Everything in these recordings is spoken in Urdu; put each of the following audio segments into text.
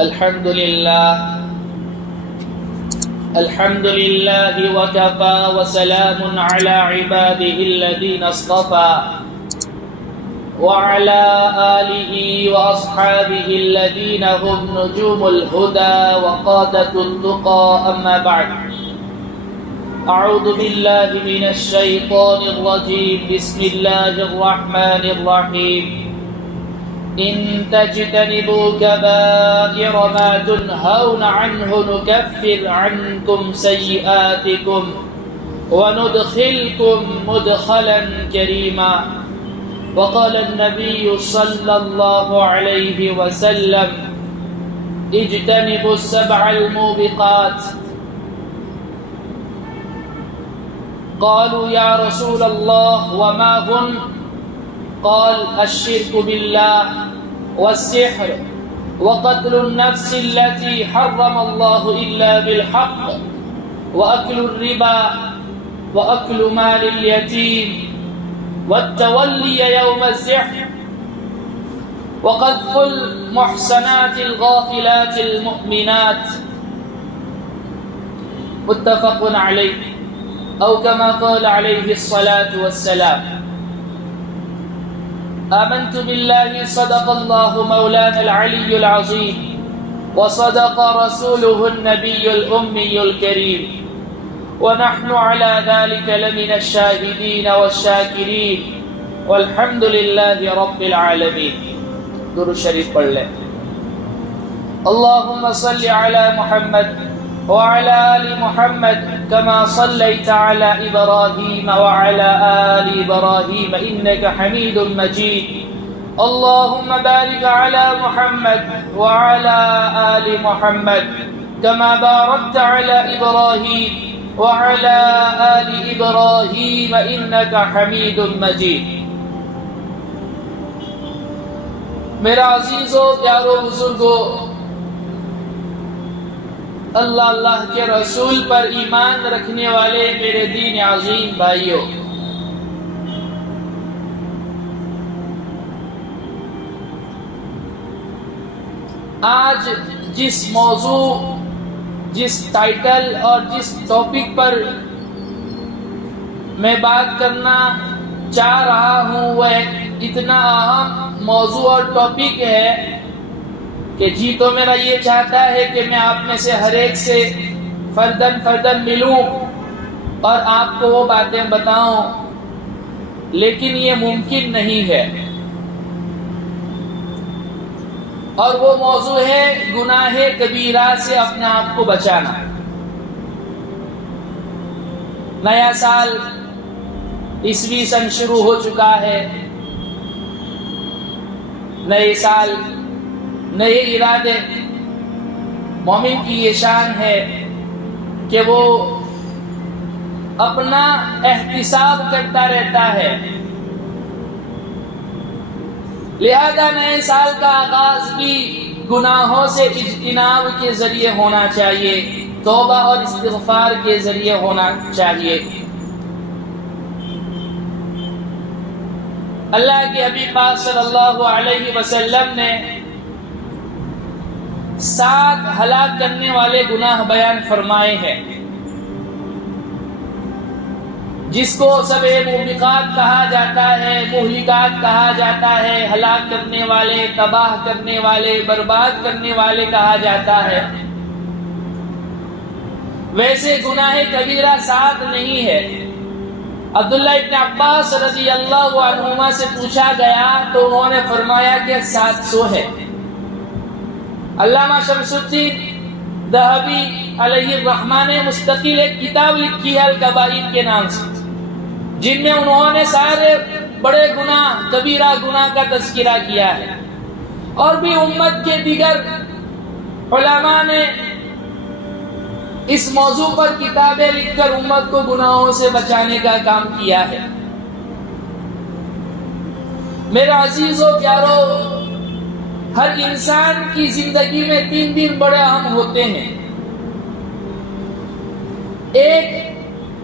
الحمد لله وكفى وسلام على عباده الذين اصطفى وعلى آله وأصحابه الذين هم نجوم الهدى وقادة التقى أما بعد أعوذ بالله من الشيطان الرجيم بسم الله الرحمن الرحيم إن تجتنبوا كبائر ما تنهون عنه نكفر عنكم سيئاتكم وندخلكم مدخلا كريما وقال النبي صلى الله عليه وسلم اجتنبوا السبع الموبقات قالوا يا رسول الله وما هن قال الشرك بالله والسحر وقتل النفس التي حرم الله إلا بالحق وأكل الربا وأكل مال اليتيم والتولي يوم الزحف وقذف المحسنات الغافلات المؤمنات متفق عليه أو كما قال عليه الصلاة والسلام آمنت بالله صدق الله مولانا العلي العظيم وصدق رسوله النبي الأمي الكريم ونحن على ذلك لمن الشاهدين والشاكرين والحمد لله رب العالمين. درود شریف پڑھ لیں. اللهم صل على محمد وعلى آل محمد كما صليت على إبراهيم وعلى آل إبراهيم إنك حميد مجيد. اللهم بارك على محمد وعلى آل محمد كما باركت على إبراهيم وعلى آل إبراهيم إنك حميد مجيد. میرا عزیزو پیارو بزرگو، اللہ کے رسول پر ایمان رکھنے والے میرے دین عظیم بھائیوں، آج جس موضوع، جس ٹائٹل اور جس ٹاپک پر میں بات کرنا چاہ رہا ہوں وہ اتنا اہم موضوع اور ٹاپک ہے کہ جی تو میرا یہ چاہتا ہے کہ میں آپ میں سے ہر ایک سے فردن ملوں اور آپ کو وہ باتیں بتاؤں، لیکن یہ ممکن نہیں ہے. اور وہ موضوع ہے گناہ کبیرہ سے اپنے آپ کو بچانا. نیا سال عیسوی سن شروع ہو چکا ہے. نئے سال، نئے ارادے. مومن کی یہ شان ہے کہ وہ اپنا احتساب کرتا رہتا ہے. لہذا نئے سال کا آغاز بھی گناہوں سے اجتناب کے ذریعے ہونا چاہیے، توبہ اور استغفار کے ذریعے ہونا چاہیے. اللہ کے حبیب پاک صلی اللہ علیہ وسلم نے 7 ہلاک کرنے والے گناہ بیان فرمائے ہیں، جس کو سبع موبقات کہا جاتا ہے، مہلکات کہا جاتا ہے، ہلاک کرنے والے، تباہ کرنے والے، برباد کرنے والے کہا جاتا ہے. ویسے گناہ کبیرہ 7 نہیں ہے. عبداللہ ابن عباس رضی اللہ عنہما سے پوچھا گیا تو انہوں نے فرمایا کہ 700 ہے. علامہ شمس الدین ذہبی علیہ الرحمہ نے مستقل ایک کتاب لکھی ہے الکبائر کے نام سے، جن میں انہوں نے سارے بڑے گناہ، کبیرہ گناہ کا تذکرہ کیا ہے. اور بھی امت کے دیگر علماء نے اس موضوع پر کتابیں لکھ کر امت کو گناہوں سے بچانے کا کام کیا ہے. میرا عزیز و پیارو، ہر انسان کی زندگی میں 3 دن بڑے اہم ہوتے ہیں. ایک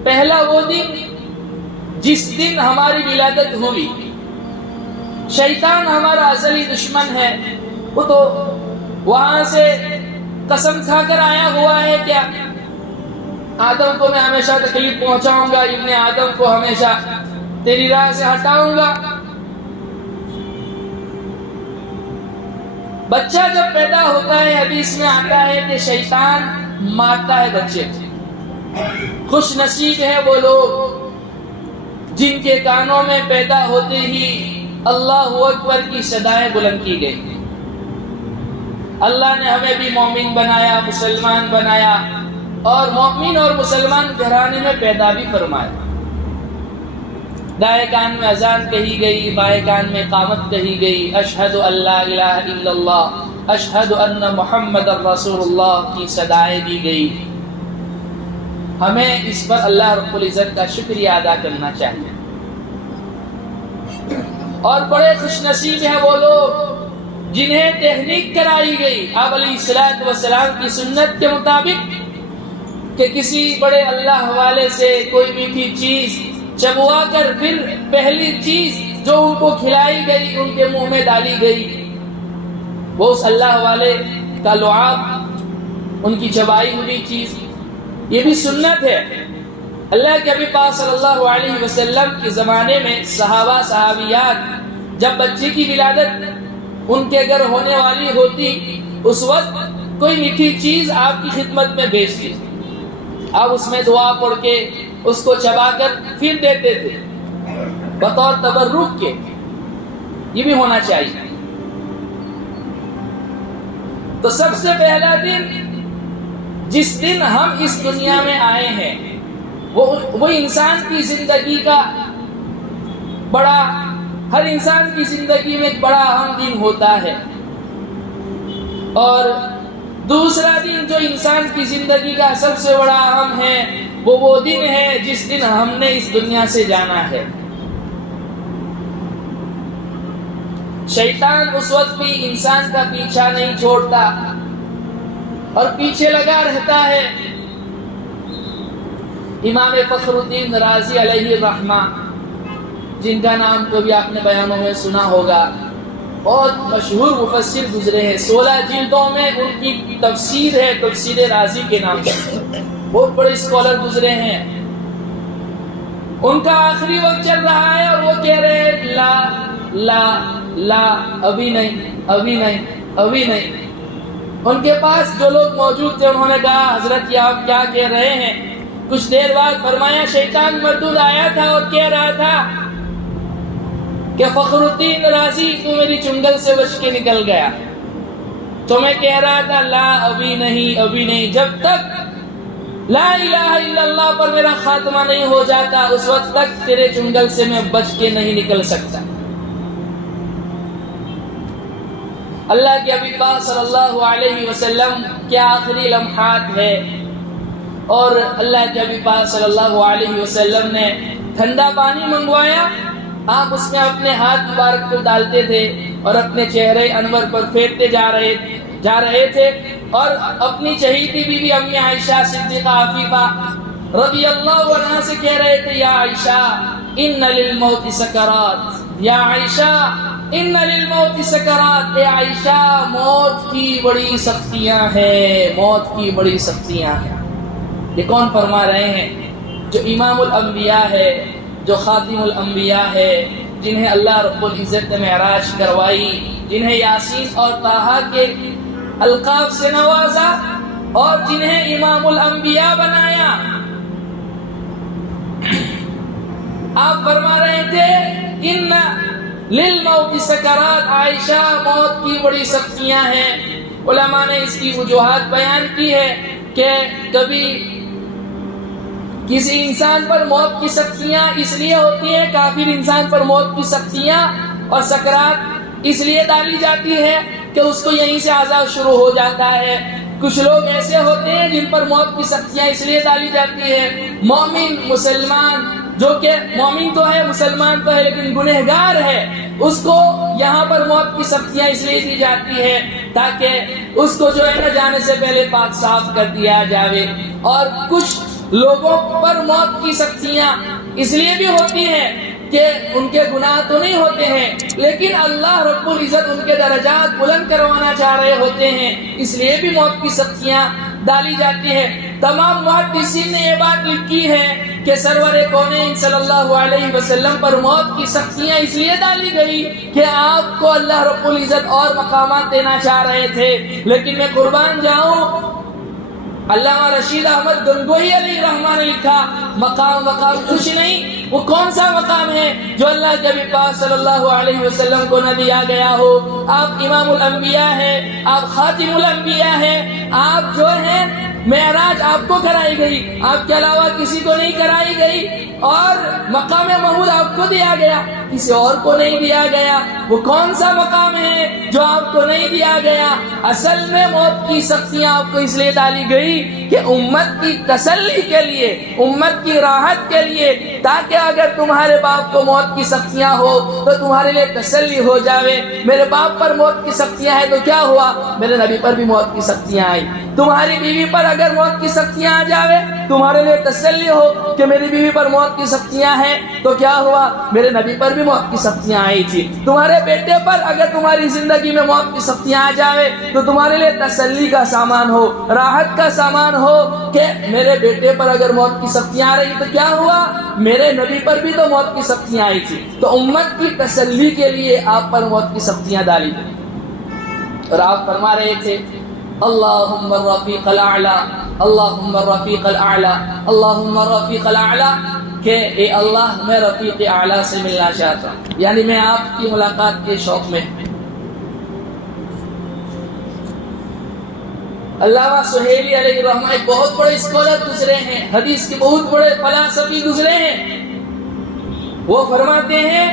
پہلا وہ دن جس دن ہماری ولادت ہوئی. شیطان ہمارا ازلی دشمن ہے، وہ تو وہاں سے قسم کھا کر آیا ہوا ہے کیا؟ آدم کو میں ہمیشہ تکلیف پہنچاؤں گا، ابن آدم کو ہمیشہ تیری راہ سے ہٹاؤں گا۔ بچہ جب پیدا ہوتا ہے حدیث میں آتا ہے کہ شیطان مارتا ہے بچے کو۔ خوش نصیب ہے وہ لوگ جن کے کانوں میں پیدا ہوتے ہی اللہ اکبر کی صدائیں بلند کی گئی۔ اللہ نے ہمیں بھی مومن بنایا، مسلمان بنایا، اور مومن اور مسلمان گھرانے میں پیدا بھی فرمایا۔ دائیں کان میں اذان کہی گئی، بائیں کان میں اقامت کہی گئی، اشہد ان لا الہ الا اللہ، اشہد ان محمد رسول اللہ کی صدائیں دی گئی۔ ہمیں اس پر اللہ رب العزت کا شکریہ ادا کرنا چاہیے۔ اور بڑے خوش نصیب ہیں وہ لوگ جنہیں تحریک کرائی گئی آپ علیہ الصلوۃ والسلام کی سنت کے مطابق کہ کسی بڑے اللہ والے سے کوئی میٹھی چیز چبوا کر پھر پہلی چیز جو ان کو کھلائی گئی ان کے منہ میں ڈالی گئی وہ اس اللہ والے کا لعاب، ان کی چبائی ہوئی چیز، یہ بھی سنت ہے۔ اللہ کے حبیب پاک صلی اللہ علیہ وسلم کے زمانے میں صحابہ صحابیات جب بچے کی ولادت ان کے گھر ہونے والی ہوتی، اس وقت کوئی میٹھی چیز آپ کی خدمت میں بھیجتی، آپ اس میں دعا پڑھ کے اس کو چبا کر پھر دیتے تھے بطور تبرک کے۔ یہ بھی ہونا چاہیے۔ تو سب سے پہلا دن جس دن ہم اس دنیا میں آئے ہیں وہ انسان کی زندگی کا بڑا، ہر انسان کی زندگی میں ایک بڑا اہم دن ہوتا ہے۔ اور دوسرا دن جو انسان کی زندگی کا سب سے بڑا اہم ہے وہ دن ہے جس دن ہم نے اس دنیا سے جانا ہے۔ شیطان اس وقت بھی انسان کا پیچھا نہیں چھوڑتا اور پیچھے لگا رہتا ہے۔ امام فخر الدین رازی علیہ الرحمہ، جن کا نام کبھی آپ نے بیانوں میں سنا ہوگا، بہت مشہور مفسر گزرے ہیں، 16 جلدوں میں ان کی تفسیر ہے، تفسیر رازی کے نام سے، بہت بڑے اسکالر گزرے ہیں۔ ان کا آخری وقت چل رہا ہے اور وہ کہہ رہے ہیں لا لا لا، ابھی نہیں ابھی نہیں ابھی نہیں۔ ان کے پاس جو لوگ موجود تھے انہوں نے کہا حضرت یہ آپ کیا کہہ رہے ہیں؟ کچھ دیر بعد فرمایا شیطان مردود آیا تھا اور کہہ رہا تھا کہ فخر الدین رازی تو میری چنگل سے بچ کے نکل گیا، تو میں کہہ رہا تھا لا ابھی نہیں ابھی نہیں، جب تک لا الہ الا اللہ پر میرا خاتمہ نہیں ہو جاتا اس وقت تک تیرے چنگل سے میں بچ کے نہیں نکل سکتا۔ اللہ کے حبیب صلی اللہ علیہ وسلم کے آخری لمحات ہے، اور اللہ کے حبیب صلی اللہ علیہ وسلم نے ٹھنڈا پانی منگوایا، آپ اس میں اپنے ہاتھ مبارک کو ڈالتے تھے اور اپنے چہرے انور پر پھیرتے جا رہے تھے، اور اپنی چہیتی بیوی امی عائشہ صدیقہ عفیفہ رضی اللہ عنہا سے کہہ رہے تھے یا عائشہ ان للموت سکرات، یا عائشہ ان للموت سکرات، اے عائشہ موت کی بڑی سختیاں ہیں، موت کی بڑی سختیاں ہیں۔ یہ کون فرما رہے ہیں؟ جو امام الانبیاء ہے، جو خاتم الانبیاء ہے، جنہیں اللہ رب العزت نے معراج کروائی، جنہیں یاسین اور طٰہٰ کے القاب سے نوازا اور جنہیں امام الانبیاء بنایا۔ آپ فرما رہے تھے ان للموت سکرات، عائشہ موت کی بڑی سختیاں ہیں۔ علماء نے اس کی وجوہات بیان کی ہے کہ کبھی کسی انسان پر موت کی سختیاں اس لیے ہوتی ہیں، کافر انسان پر موت کی سختیاں اور سکرات اس لیے ڈالی جاتی ہے کہ اس کو یہیں سے عذاب شروع ہو جاتا ہے۔ کچھ لوگ ایسے ہوتے ہیں جن پر موت کی سختیاں اس لیے ڈالی جاتی ہے، مومن مسلمان جو کہ مومن تو ہے مسلمان تو ہے لیکن گنہگار ہے، اس کو یہاں پر موت کی سختیاں اس لیے دی جاتی ہے تاکہ اس کو جو ہے نا جانے سے پہلے پاک صاف کر دیا جاوے۔ اور کچھ لوگوں پر موت کی سختیاں اس لیے بھی ہوتی ہیں کہ ان کے گناہ تو نہیں ہوتے ہیں، لیکن اللہ رب العزت ان کے درجات بلند کروانا چاہ رہے ہوتے ہیں، اس لیے بھی موت کی سختیاں ڈالی جاتی ہیں۔ تمام محدثین نے یہ بات لکھی ہے کہ سرور کونین صلی اللہ علیہ وسلم پر موت کی سختیاں اس لیے ڈالی گئی کہ آپ کو اللہ رب العزت اور مقامات دینا چاہ رہے تھے۔ لیکن میں قربان جاؤں، علامہ رشید احمد گنگوہی علیہ الرحمہ نے لکھا مقام کچھ نہیں، وہ کون سا مقام ہے جو اللہ کے نبی پاک صلی اللہ علیہ وسلم کو نہ دیا گیا ہو۔ آپ امام الانبیاء ہیں، آپ خاتم الانبیاء ہیں، آپ جو ہیں معراج آپ کو کرائی گئی، آپ کے علاوہ کسی کو نہیں کرائی گئی، اور مقام محمود آپ کو دیا گیا، کسی اور کو نہیں دیا گیا۔ وہ کون سا مقام ہے جو آپ کو نہیں دیا گیا؟ اصل میں موت کی سختیاں آپ کو اس لیے ڈالی گئی کہ امت کی تسلی کے لیے، امت کی راحت کے لیے، تاکہ اگر تمہارے باپ کو موت کی سختیاں ہو تو تمہارے لیے تسلی ہو جاوے، میرے باپ پر موت کی سختیاں ہیں تو کیا ہوا، میرے نبی پر بھی موت کی سختیاں آئی۔ تمہاری بیوی پر اگر موت کی سختیاں آ جاوے، تمہارے لیے تسلی ہو کہ میری بیوی پر موت کی سختیاں ہیں تو کیا ہوا، میرے نبی پر بھی موت کی سختیاں آئی تھی۔ تمہارے بیٹے پر اگر تمہاری زندگی میں موت کی سختیاں آ جاوے تو تمہارے لیے تسلی کا سامان ہو، راحت کا سامان ہو کہ میرے بیٹے پر اگر موت کی سختیاں آ رہی تو کیا ہوا، میرے نبی پر بھی تو موت کی سختیاں آئی تھی۔ تو امت کی تسلی کے لیے آپ پر موت کی سختیاں ڈالی گئی، اور آپ فرما رہے تھے اللہم الرفیق الاعلی، اللہم الرفیق الاعلی، اللہم الرفیق الاعلی، کہ اے اللہ میں رفیق اعلیٰ سے ملنا چاہتا ہوں، یعنی میں آپ کی ملاقات کے شوق میں۔ علامہ سہیلی علیہ الرحمہ ایک بہت بڑے اسکالر گزرے ہیں، حدیث کے بہت بڑے فلسفی گزرے ہیں، وہ فرماتے ہیں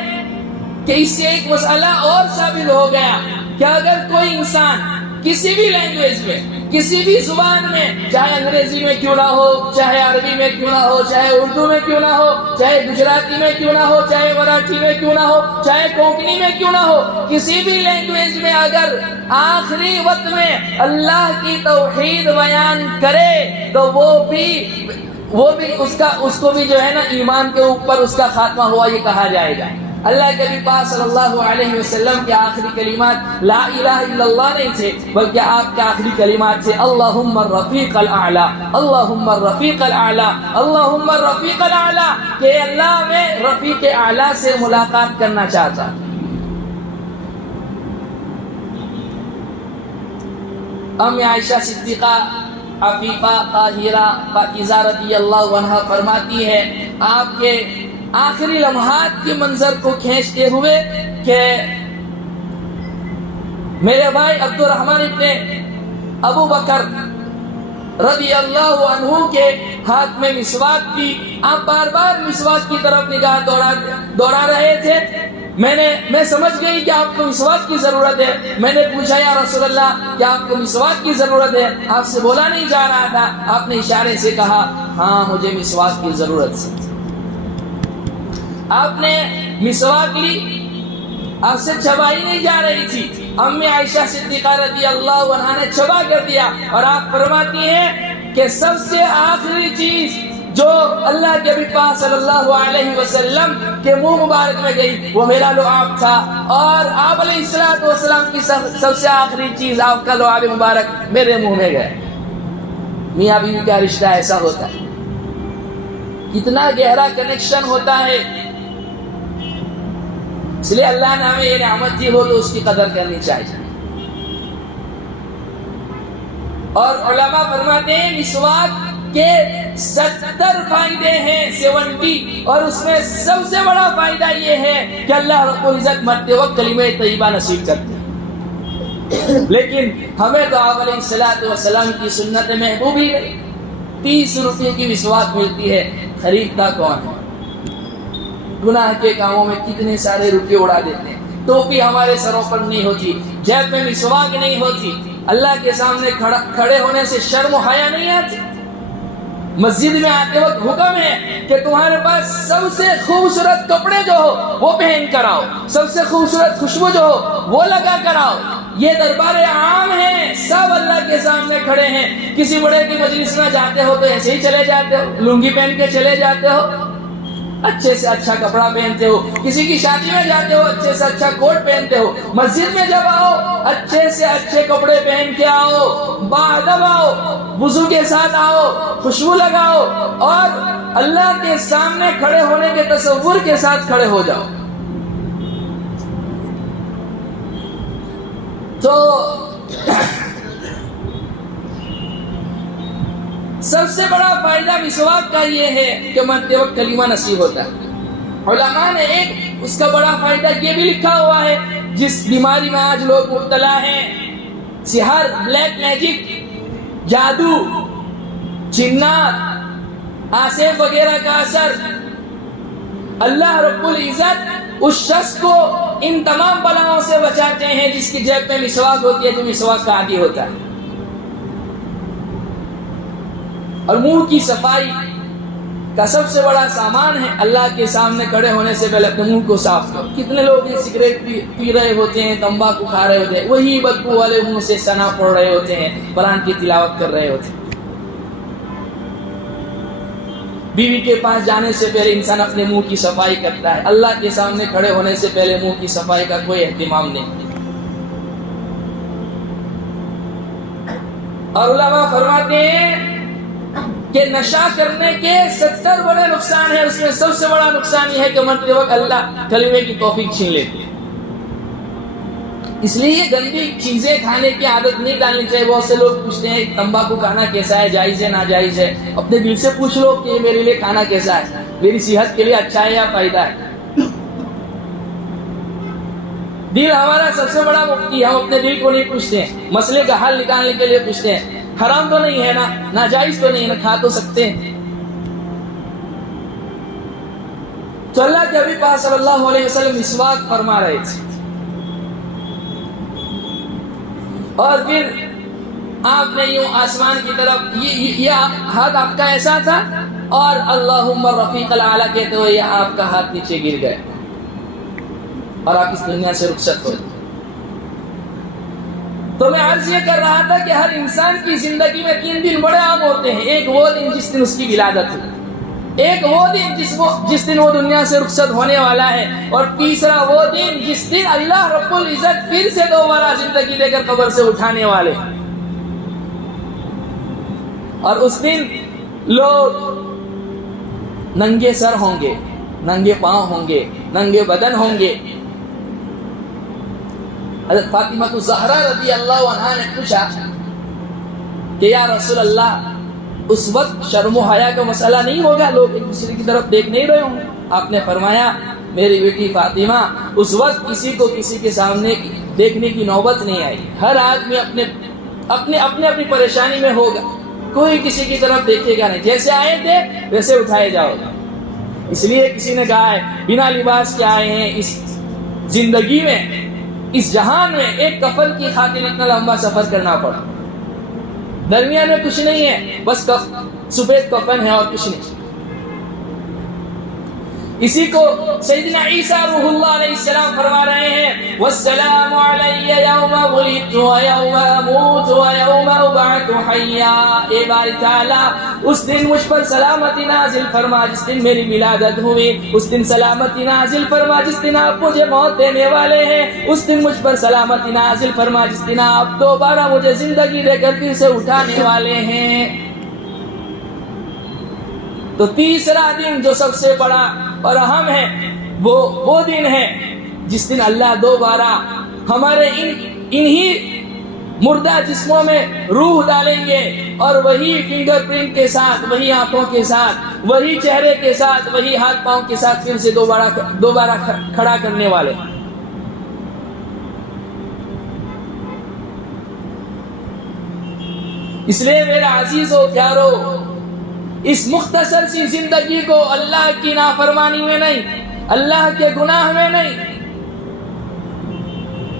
کہ اس سے ایک مسئلہ اور ثابت ہو گیا کہ اگر کوئی انسان کسی بھی لینگویج میں، کسی بھی زبان میں، چاہے انگریزی میں کیوں نہ ہو، چاہے عربی میں کیوں نہ ہو، چاہے اردو میں کیوں نہ ہو، چاہے گجراتی میں کیوں نہ ہو، چاہے مراٹھی میں کیوں نہ ہو، چاہے کونکنی میں کیوں نہ ہو، کسی بھی لینگویج میں اگر آخری وقت میں اللہ کی توحید بیان کرے تو وہ بھی اس کو بھی جو ہے نا ایمان کے اوپر اس کا خاتمہ ہوا یہ کہا جائے گا۔ اللہ کے نبی پاک صلی اللہ علیہ وسلم کے آخری کلمات لا الہ الا اللہ نہیں تھے، بلکہ آپ کے آخری کلمات تھے اللہم الرفیق الاعلی، اللہم الرفیق الاعلی، اللہم الرفیق الاعلی، کہ اللہ میں رفیق اعلی سے ملاقات کرنا چاہتا۔ ام عائشہ صدیقہ عفیفہ طاہرہ پاکیزہ رضی اللہ عنہا فرماتی ہے آپ کے آخری لمحات کے منظر کو کھینچتے ہوئے کہ میرے بھائی عبد الرحمن ابن ابو بکر رضی اللہ عنہ کے ہاتھ میں مسواک تھی، آپ بار بار مسواک کی طرف نگاہ دوڑا رہے تھے۔ میں سمجھ گئی کہ آپ کو مسواک کی ضرورت ہے۔ میں نے پوچھا یا رسول اللہ کیا آپ کو مسواک کی ضرورت ہے؟ آپ سے بولا نہیں جا رہا تھا، آپ نے اشارے سے کہا ہاں مجھے مسواک کی ضرورت ہے۔ آپ نے مسواک لی، آپ سے چبائی نہیں جا رہی تھی، امی عائشہ صدیقہ رضی اللہ عنہا نے چبا کر دیا، اور آپ فرماتی ہیں کہ سب سے آخری چیز جو اللہ کے نبی پاک صلی اللہ علیہ وسلم کے منہ مبارک میں گئی وہ میرا لعاب تھا، اور آپ علیہ الصلوۃ والسلام کی سب سے آخری چیز آپ کا لعاب مبارک میرے منہ میں گئے۔ میاں بیوی کا رشتہ ایسا ہوتا ہے، کتنا گہرا کنیکشن ہوتا ہے، اس لیے اللہ نے ہمیں یہ نعمت دی ہو تو اس کی قدر کرنی چاہیے۔ اور علماء فرماتے ہیں مسواک کے 70 فائدے ہیں، 70، اور اس میں سب سے بڑا فائدہ یہ ہے کہ اللہ رب العزت مرتے وقت کلمہ طیبہ نصیب کرتے ہیں۔ لیکن ہمیں تو آپ علیہ الصلوۃ والسلام کی سنت محبوبی 30 روپے کی مسواک ملتی ہے، خریدتا کون ہے؟ گناہ کے کاموں میں کتنے سارے روپے اڑا دیتے ہیں، ٹوپی ہمارے سروں پر نہیں ہوتی، جیب میں مسواک نہیں ہوتی، اللہ کے سامنے کھڑے ہونے سے شرم و حیا نہیں آتی، مسجد میں آتے وقت حکم ہے کہ تمہارے پاس سب سے خوبصورت کپڑے جو ہو وہ پہن کر آؤ، سب سے خوبصورت خوشبو جو ہو وہ لگا کر آؤ۔ یہ دربار عام ہے، سب اللہ کے سامنے کھڑے ہیں، کسی بڑے کی مجلس میں جاتے ہو تو ایسے ہی چلے جاتے ہو، لنگی پہن کے چلے جاتے ہو، اچھے سے اچھا کپڑا پہنتے ہو، کسی کی شادی میں جاتے ہو اچھے سے اچھا کوٹ پہنتے ہو، مسجد میں جب آؤ اچھے سے اچھے کپڑے پہن کے آؤ، باادب آؤ، وضو کے ساتھ آؤ، خوشبو لگاؤ اور اللہ کے سامنے کھڑے ہونے کے تصور کے ساتھ کھڑے ہو جاؤ۔ تو سب سے بڑا فائدہ مسواک کا یہ ہے کہ مرتے وقت کلمہ نصیب ہوتا ہے۔ علماء نے ایک اس کا بڑا فائدہ یہ بھی لکھا ہوا ہے، جس بیماری میں آج لوگ مبتلا ہیں، سحر، بلیک میجک، جادو، جنات، آسیب وغیرہ کا اثر، اللہ رب العزت اس شخص کو ان تمام بلاؤں سے بچاتے ہیں جس کی جیب میں مسواک ہوتی ہے، جو مسواک کا عادی ہوتا ہے۔ اور منہ کی صفائی کا سب سے بڑا سامان ہے، اللہ کے سامنے کھڑے ہونے سے پہلے اپنے منہ کو صاف کرو۔ کتنے لوگ ہیں سگریٹ پی رہے ہوتے ہیں، تمباکو کھا رہے ہوتے ہیں، وہی بدبو والے منہ سے ثنا پڑھ رہے ہوتے ہیں، قرآن کی تلاوت کر رہے ہوتے ہیں۔ بیوی کے پاس جانے سے پہلے انسان اپنے منہ کی صفائی کرتا ہے، اللہ کے سامنے کھڑے ہونے سے پہلے منہ کی صفائی کا کوئی اہتمام نہیں۔ اور علماء فرماتے ہیں کہ نشہ کرنے کے 70 بڑے نقصان ہیں، اس میں سب سے بڑا نقصان یہ ہے کہ مرتے وقت اللہ کلمے کی توفیق چھین لیتے ہیں۔ اس لیے یہ گندی چیزیں کھانے کی عادت نہیں ڈالنی چاہیے۔ بہت سے لوگ پوچھتے ہیں تمباکو کھانا کیسا ہے، جائز ہے ناجائز ہے؟ اپنے دل سے پوچھ لو کہ یہ میرے لیے کھانا کیسا ہے، میری صحت کے لیے اچھا ہے یا فائدہ ہے؟ دل ہمارا سب سے بڑا مفتی ہے، ہم اپنے دل کو نہیں پوچھتے ہیں، مسئلے کا حل نکالنے کے لیے پوچھتے ہیں۔ حرام تو نہیں ہے نا، ناجائز تو نہیں ہے نا، کھا تو سکتے ہیں۔ تو اللہ کے حبیب پاک صلی اللہ علیہ وسلم مسواک فرما رہے تھے، اور پھر آپ نے یوں آسمان کی طرف یہ ہاتھ آپ کا ایسا تھا، اور اللہم الرفیق الاعلی کہتے ہوئے یہ آپ کا ہاتھ نیچے گر گئے اور آپ اس دنیا سے رخصت ہو گئے۔ تو میں عرض یہ کر رہا تھا کہ ہر انسان کی زندگی میں 3 دن بڑے عام ہوتے ہیں۔ ایک وہ دن جس دن اس کی ولادت ہے، ایک وہ دن جس دن وہ دنیا سے رخصت ہونے والا ہے، اور تیسرا وہ دن جس دن اللہ رب العزت پھر سے دوبارہ زندگی دے کر قبر سے اٹھانے والے۔ اور اس دن لوگ ننگے سر ہوں گے، ننگے پاؤں ہوں گے، ننگے بدن ہوں گے۔ حضرت فاطمہ الزہرا رضی اللہ عنہا نے پوچھا کہ یا رسول اللہ، اس وقت شرم و حیا کا مسئلہ نہیں ہوگا، لوگ ایک دوسرے کی طرف دیکھ نہیں رہے ہوں گے؟ آپ نے فرمایا میری بیٹی فاطمہ، اس وقت کسی کو کسی کے سامنے دیکھنے کی نوبت نہیں آئی، ہر آدمی اپنی پریشانی میں ہوگا، کوئی کسی کی طرف دیکھے گا نہیں، جیسے آئے تھے ویسے اٹھائے جاؤ گے۔ اس لیے کسی نے کہا ہے بنا لباس کے آئے ہیں اس زندگی میں، اس جہان میں، ایک کفن کی خاطر اتنا لمبا سفر کرنا پڑا، درمیان میں کچھ نہیں ہے، بس سفید کفن ہے اور کچھ نہیں۔ اسی کو سیدنا عیسیٰ روح اللہ علیہ السلام فرما رہے ہیں وَالسَّلَامُ عَلَيَّ يَوْمَ وُلِدْتُ وَيَوْمَ أَمُوتُ وَيَوْمَ أُبْعَثُ حَيًّا۔ اے باری تعالیٰ، اس دن مجھ پر سلامتی نازل فرما جس دن میری ولادت ہوئی، اس دن سلامتی نازل فرما جس دن آپ مجھے موت دینے والے ہیں، اس دن مجھ پر سلامتی نازل فرما جس دن آپ دوبارہ مجھے زندگی دے کر پھر سے اٹھانے والے ہیں۔ تو تیسرا دن جو سب سے بڑا اور اہم ہے، وہ دن ہے جس دن اللہ دوبارہ ہمارے انہی مردہ جسموں میں روح ڈالیں گے، اور وہی فنگر پرنٹ کے ساتھ، وہی آنکھوں کے ساتھ، وہی چہرے کے ساتھ، وہی ہاتھ پاؤں کے ساتھ پھر سے دوبارہ کھڑا کرنے والے۔ اس لیے میرے عزیزو پیارو، اس مختصر سی زندگی کو اللہ کی نافرمانی میں نہیں، اللہ کے گناہ میں نہیں،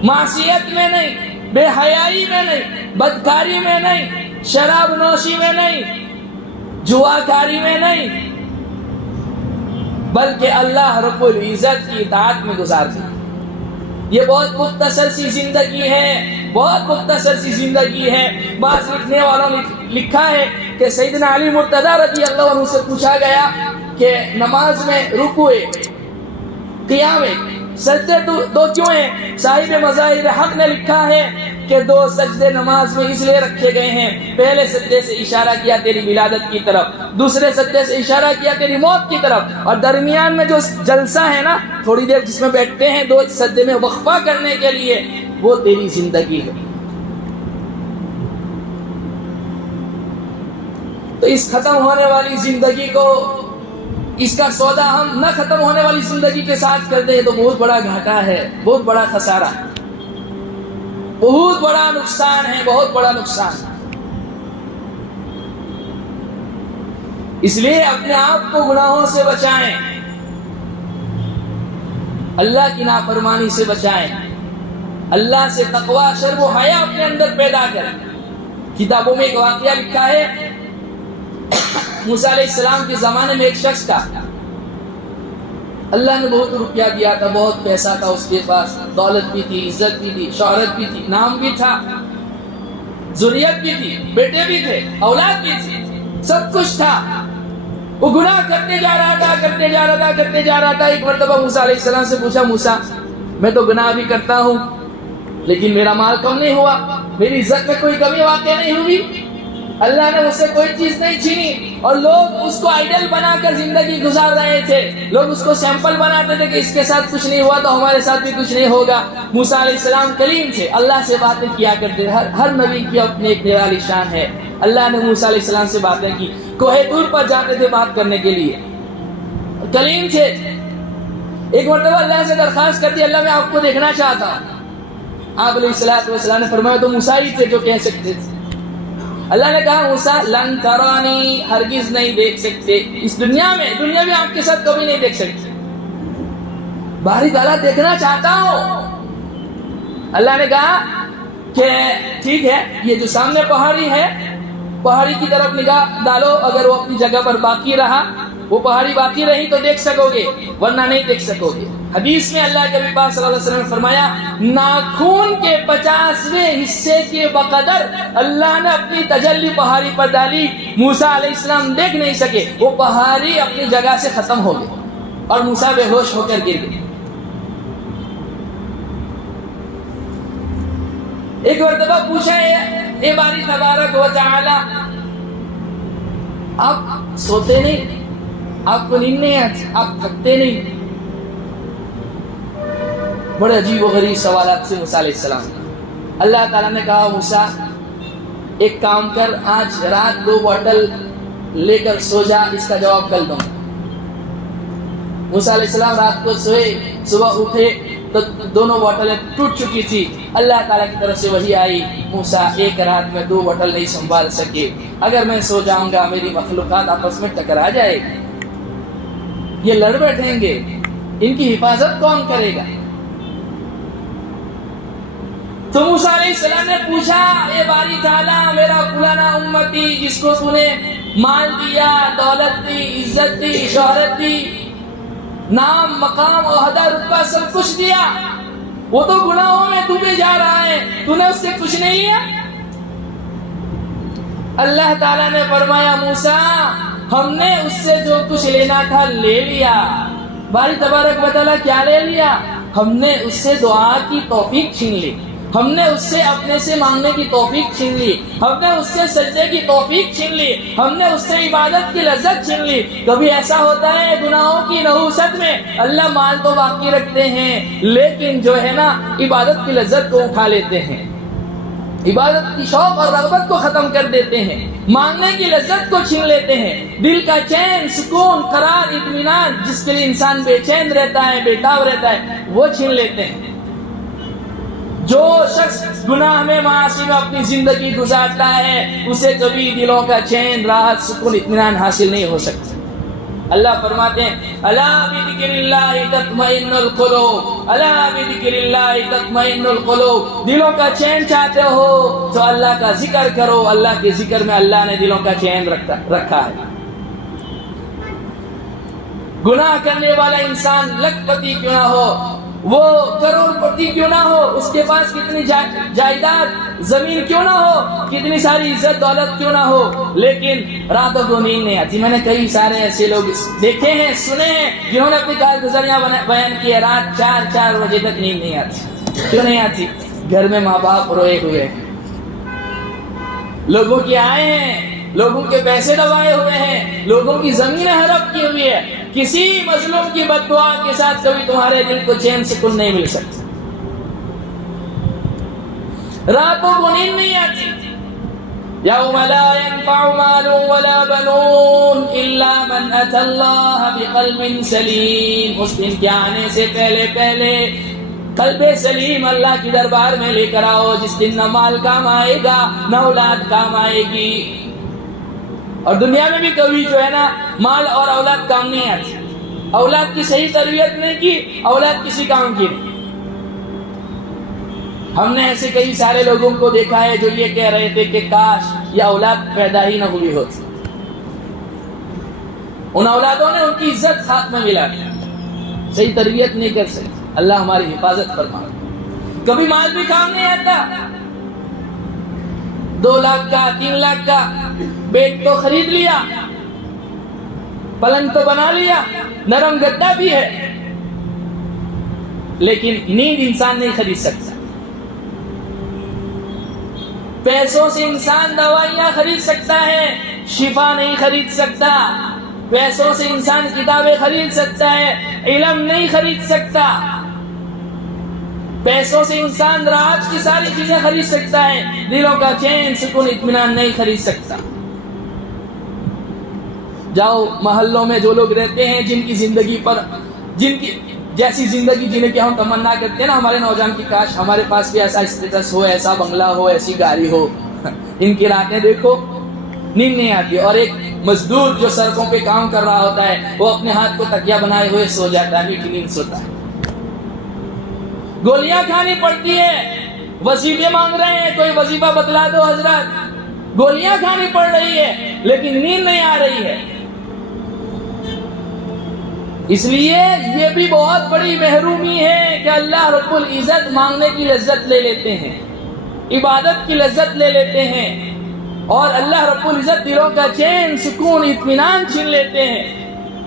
معصیت میں نہیں، بے حیائی میں نہیں، بدکاری میں نہیں، شراب نوشی میں نہیں، جوا کاری میں نہیں، بلکہ اللہ رب العزت کی اطاعت میں گزار دی۔ یہ بہت مختصر سی زندگی ہے، بہت مختصر سی زندگی ہے۔ بعض لکھنے والوں نے لکھا ہے کہ سیدنا علی مرتضی رضی اللہ عنہ سے پوچھا گیا کہ نماز میں رکوع قیام سجدے دو کیوں ہیں؟ صاحب مظاہر حق نے لکھا ہے کہ 2 سجدے نماز میں اس لیے رکھے گئے ہیں، پہلے سجدے سے اشارہ کیا تیری ولادت کی طرف، دوسرے سجدے سے اشارہ کیا تیری موت کی طرف، اور درمیان میں جو جلسہ ہے نا تھوڑی دیر جس میں بیٹھتے ہیں 2 سجدے میں وقفہ کرنے کے لیے، وہ تیری زندگی ہے۔ تو اس ختم ہونے والی زندگی کو، اس کا سودا ہم نہ ختم ہونے والی زندگی کے ساتھ کر دیں تو بہت بڑا گھاٹا ہے، بہت بڑا خسارہ، بہت بڑا نقصان ہے، بہت بڑا نقصان۔ اس لیے اپنے آپ کو گناہوں سے بچائیں، اللہ کی نافرمانی سے بچائیں، اللہ سے تقوی، شرم و حیا اپنے اندر پیدا کریں۔ کتابوں میں ایک واقعہ لکھا ہے، موسیٰ علیہ السلام کے زمانے میں ایک شخص تھا، اللہ نے بہت روپیہ دیا تھا، بہت پیسہ تھا اس کے پاس، دولت بھی تھی، عزت بھی تھی، شہرت بھی تھی، نام بھی تھا، ذریت بھی تھی، بیٹے بھی تھے، اولاد بھی تھی، سب کچھ تھا۔ وہ گناہ کرتے جا رہا تھا۔ ایک مرتبہ موسیٰ علیہ السلام سے پوچھا، موسیٰ میں تو گناہ بھی کرتا ہوں لیکن میرا مال کم نہیں ہوا، میری عزت میں کوئی کمی واقع نہیں ہوئی، اللہ نے مجھ سے کوئی چیز نہیں چھینی، اور لوگ اس کو آئیڈل بنا کر زندگی گزار رہے تھے، لوگ اس کو سیمپل بناتے تھے کہ اس کے ساتھ کچھ نہیں ہوا تو ہمارے ساتھ بھی کچھ نہیں ہوگا۔ موسیٰ علیہ السلام کلیم تھے، اللہ سے باتیں کیا کرتے، ہر نبی کی اپنی ایک نرالی شان ہے۔ اللہ نے موسیٰ علیہ السلام سے باتیں کی، کوہ طور پر جاتے تھے بات کرنے کے لیے، کلیم تھے۔ ایک مرتبہ اللہ سے درخواست کرتی، اللہ میں آپ کو دیکھنا چاہتا ہوں۔ آپ علیہ السلام نے فرمایا تو موسیٰ ہی تھے جو کہہ سکتے تھے۔ اللہ نے کہا، موسیٰ لن ترانی، ہرگز نہیں دیکھ سکتے، اس دنیا میں آپ کے ساتھ کبھی نہیں دیکھ سکتے، باری تعالیٰ دیکھنا چاہتا ہوں۔ اللہ نے کہا کہ ٹھیک ہے، یہ جو سامنے پہاڑی ہے، پہاڑی کی طرف نگاہ ڈالو، اگر وہ اپنی جگہ پر باقی رہا، وہ پہاڑی باقی رہی تو دیکھ سکو گے، ورنہ نہیں دیکھ سکو گے۔ حدیث میں اللہ کے نبی پاک صلی اللہ علیہ وسلم نے فرمایا، ناخون کے 50ویں حصے کے بقدر اللہ نے اپنی تجلی پہاڑی پر ڈالی، موسیٰ علیہ السلام دیکھ نہیں سکے، وہ پہاڑی اپنی جگہ سے ختم ہو گئی اور موسیٰ بے ہوش ہو کر گر گئے۔ ایک مرتبہ پوچھا اے باری تبارک و تعالی، آپ سوتے نہیں، آپ کو نیند نہیں آتی، آپ تھکتے نہیں؟ بڑے عجیب و غریب سوالات سے موسیٰ علیہ السلام۔ اللہ تعالیٰ نے کہا، موسیٰ ایک کام کر، آج رات 2 بوتل لے کر سو جا، اس کا جواب کل دوں۔ موسیٰ علیہ السلام رات کو سوئے، صبح اٹھے تو دونوں بوتلیں ٹوٹ چکی تھی۔ اللہ تعالیٰ کی طرف سے وحی آئی، موسیٰ ایک رات میں 2 بوتل نہیں سنبھال سکے، اگر میں سو جاؤں گا میری مخلوقات آپس میں ٹکرا جائے گی، یہ لڑ بیٹھیں گے، ان کی حفاظت کون کرے گا؟ تو موسیٰ علیہ السلام نے پوچھا، اے باری تعالیٰ، میرا فلانا امتی جس کو تو نے مال دیا، دولت دی، عزت دی، شہرت دی، نام، مقام، عہدہ، رتبہ، سب کچھ دیا، وہ تو گناہوں میں ڈوبے جا رہا ہے، تو نے اس سے کچھ نہیں لیا؟ اللہ تعالیٰ نے فرمایا، موسیٰ ہم نے اس سے جو کچھ لینا تھا لے لیا۔ باری تبارک و تعالیٰ کیا لے لیا؟ ہم نے اس سے دعا کی توفیق چھین لی، ہم نے اس سے اپنے سے مانگنے کی توفیق چھین لی، ہم نے اس سے سجدے کی توفیق چھین لی، ہم نے اس سے عبادت کی لذت چھین لی۔ کبھی ایسا ہوتا ہے گناہوں کی نحوست میں اللہ مال تو باقی رکھتے ہیں لیکن جو ہے نا عبادت کی لذت کو اٹھا لیتے ہیں، عبادت کی شوق اور رغبت کو ختم کر دیتے ہیں، مانگنے کی لذت کو چھین لیتے ہیں، دل کا چین، سکون، قرار، اطمینان جس کے لیے انسان بے چین رہتا ہے، بے تاب رہتا ہے، وہ چھین لیتے ہیں۔ جو شخص گناہ میں، معاصی میں اپنی زندگی گزارتا ہے اسے کبھی دلوں کا چین، راحت، سکون، اطمینان حاصل نہیں ہو سکتا۔ اللہ فرماتے ہیں، الا بذکر اللہ تطمئن القلوب، الا بذکر اللہ تطمئن القلوب، دلوں کا چین چاہتے ہو تو اللہ کا ذکر کرو، اللہ کے ذکر میں اللہ نے دلوں کا چین رکھا ہے۔ گناہ کرنے والا انسان لکھ پتی کیوں نہ ہو، وہ کروڑ پتی کیوں نہ ہو، اس کے پاس کتنی جائیداد زمین کیوں نہ ہو، کتنی ساری عزت دولت کیوں نہ ہو، لیکن راتوں کو نیند نہیں آتی. میں نے کئی سارے ایسے لوگ دیکھے ہیں، سنے ہیں، جنہوں نے اپنی کارگزاریاں بیان کی ہے، رات 4 بجے تک نیند نہیں آتی. کیوں نہیں آتی؟ گھر میں ماں باپ روئے ہوئے ہیں، لوگوں کے آئے ہیں، لوگوں کے پیسے دبائے ہوئے ہیں، لوگوں کی زمینیں ہڑپ کی ہوئی ہے. کسی مظلوم کی بد دعا کے ساتھ کبھی تمہارے دل کو چین سکون نہیں مل سکتا. راتوں کو نیند نہیں آتی. یوم لا ينفع مال ولا بنون الا من اتى الله بقلب سلیم. اس دن کے آنے سے پہلے قلب سلیم اللہ کی دربار میں لے کر آؤ، جس دن نہ مال کام آئے گا نہ اولاد کام آئے گی. اور دنیا میں بھی کبھی جو ہے نا مال اور اولاد کام نہیں آتی. اولاد کی صحیح تربیت نہیں کی، اولاد کسی کام کی نہیں. ہم نے ایسے کئی سارے لوگوں کو دیکھا ہے جو یہ کہہ رہے تھے کہ کاش یہ اولاد پیدا ہی نہ ہوئی ہوتی. ان اولادوں نے ان کی عزت ہاتھ میں ملا دی، صحیح تربیت نہیں کر سکتی. اللہ ہماری حفاظت فرمائے. کبھی مال بھی کام نہیں آتا. 2 لاکھ کا 3 لاکھ کا بیڈ تو خرید لیا، پلنگ تو بنا لیا، نرم گدا بھی ہے، لیکن نیند انسان نہیں خرید سکتا. پیسوں سے انسان دوائیاں خرید سکتا ہے، شفا نہیں خرید سکتا. پیسوں سے انسان کتابیں خرید سکتا ہے، علم نہیں خرید سکتا. پیسوں سے انسان راحت کی ساری چیزیں خرید سکتا ہے، دلوں کا چین سکون اطمینان نہیں خرید سکتا. جاؤ محلوں میں جو لوگ رہتے ہیں، جن کی زندگی پر جن کی جیسی زندگی جینے کی ہم تمنا کرتے ہیں نا ہمارے نوجوان کی، کاش ہمارے پاس بھی ایسا اسٹیٹس ہو، ایسا بنگلہ ہو، ایسی گاڑی ہو. ان کی راتیں دیکھو، نیند نہیں آتی. اور ایک مزدور جو سڑکوں پہ کام کر رہا ہوتا ہے، وہ اپنے ہاتھ کو تکیہ بنائے ہوئے سو جاتا ہے، میٹھی نیند سوتا ہے. گولیاں کھانی پڑتی ہے، وظیفے مانگ رہے ہیں، کوئی وظیفہ بتلا دو حضرت. گولیاں کھانی پڑ رہی ہے لیکن نیند نہیں آ رہی ہے. اس لیے یہ بھی بہت بڑی محرومی ہے کہ اللہ رب العزت مانگنے کی لذت لے لیتے ہیں، عبادت کی لذت لے لیتے ہیں، اور اللہ رب العزت دلوں کا چین سکون اطمینان چھین لیتے ہیں.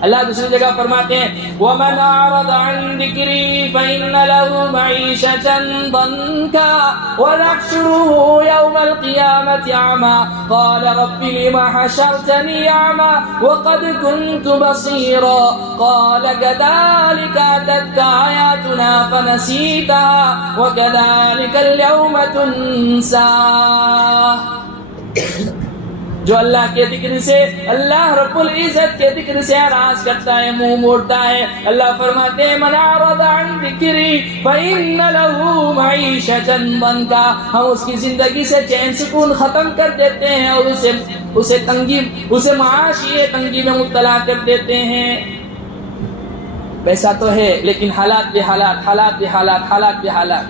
اللہ دوسری جگہ فرماتے ہیں وَمَنْ أَعْرَضَ عَنْ ذِكْرِي فَإِنَّ لَهُ مَعِيشَةً ضَنكًا وَنَحْشُرُهُ يَوْمَ الْقِيَامَةِ أَعْمَى قَالَ رَبِّ لِمَ حَشَرْتَنِي أَعْمَى وَقَدْ كُنْتُ بَصِيرًا قَالَ كَذَلِكَ أَتَتْكَ آيَاتُنَا فَنَسِيتَهَا وَكَذَلِكَ الْيَوْمَ تُنْسَى. جو اللہ کے ذکر سے، اللہ رب العزت کے ذکر سے اعراض کرتا ہے، منہ موڑتا ہے، اللہ فرماتے ہیں من اعرض عن ذکری فإن له معیشة ضنکا. ہم اس کی زندگی سے چین سکون ختم کر دیتے ہیں اور اسے معاشی تنگی میں مبتلا کر دیتے ہیں. پیسہ تو ہے لیکن حالات بے حالات، حالات بے حالات، حالات بے حالات.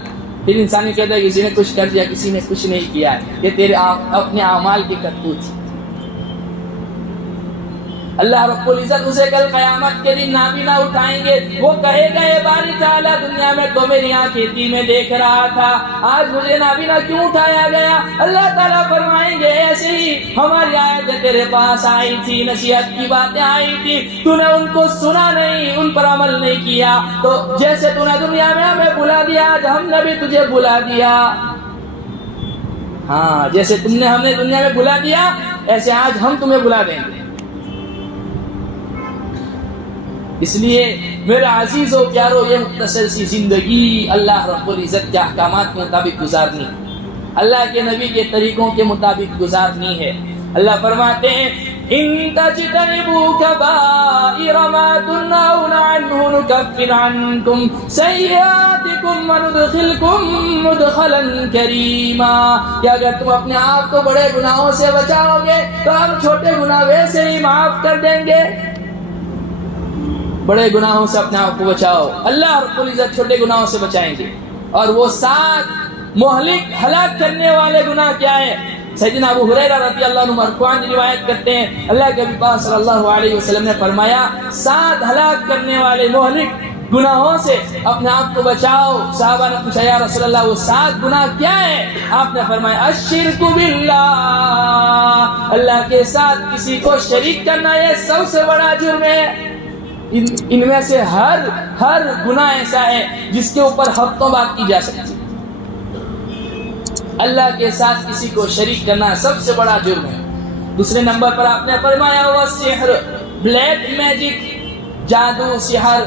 پھر انسان کہتا ہے کسی نے کچھ کر دیا، کسی نے کچھ نہیں کیا. یہ تیرے اپنے اعمال کی کرتوت. اللہ رب العزت اسے کل قیامت کے دن نابینا اٹھائیں گے. وہ کہے گا اے باری تعالیٰ دنیا میں تو میری آنکھ کھیتی میں دیکھ رہا تھا، آج مجھے نابینا کیوں اٹھایا گیا؟ اللہ تعالیٰ فرمائیں گے ایسے ہی ہماری آیتیں تیرے پاس آئی تھی، نصیحت کی باتیں آئی تھی، تو نے ان کو سنا نہیں، ان پر عمل نہیں کیا. تو جیسے تو نے دنیا میں ہمیں بلا دیا، آج ہم نے بھی تجھے بلا دیا. ہاں، جیسے ہم نے دنیا میں بلا دیا، ایسے آج ہم تمہیں بلا دیں گے. اس لیے میرے عزیز و پیارو، یہ مختصر سی زندگی اللہ رب العزت کے احکامات کے مطابق گزارنی، اللہ کے نبی کے طریقوں کے مطابق گزارنی ہے. اللہ فرماتے ہیں ان تجتنبوا کبائر ما تنهون عنه نكفر عنكم سیئاتکم وندخلکم مدخلا کریما. کہ اگر تم اپنے آپ کو بڑے گناہوں سے بچاؤ گے تو ہم چھوٹے گناہ ویسے ہی معاف کر دیں گے. بڑے گناہوں سے اپنے آپ کو بچاؤ، اللہ رب العزت چھوٹے گناہوں سے بچائیں گے. اور وہ 7 مہلک ہلاک کرنے والے گناہ کیا ہے؟ سیدنا ابو ہریرہ رضی اللہ عنہ مرفوعاً روایت کرتے ہیں اللہ کے نبی پاک صلی اللہ علیہ وسلم نے فرمایا 7 ہلاک کرنے والے مہلک گناہوں سے اپنے آپ کو بچاؤ۔ صحابہ نے پوچھا یا رسول اللہ وہ 7 گناہ کیا ہے؟ آپ نے فرمایا الشرک باللہ، اللہ کے ساتھ کسی کو شریک کرنا یہ سب سے بڑا جرم ہے۔ ان میں سے ہر گناہ ایسا ہے جس کے اوپر ہفتوں بات کی جا سکتی ہے۔ اللہ کے ساتھ کسی کو شریک کرنا سب سے بڑا جرم ہے۔ دوسرے نمبر پر آپ نے فرمایا وہ سحر، بلیک میجک، جادو، سحر،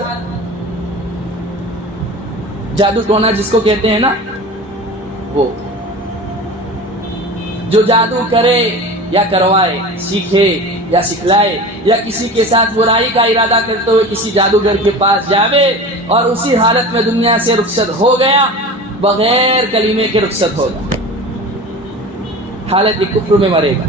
جادو ٹونا جس کو کہتے ہیں نا، وہ جو جادو کرے یا کروائے، سیکھے یا سکھلائے، یا کسی کے ساتھ برائی کا ارادہ کرتے ہوئے کسی جادوگر کے پاس جاوے اور اسی حالت میں دنیا سے رخصت ہو گیا، بغیر کلمے کے رخصت ہوگا، حالت کفر میں مرے گا۔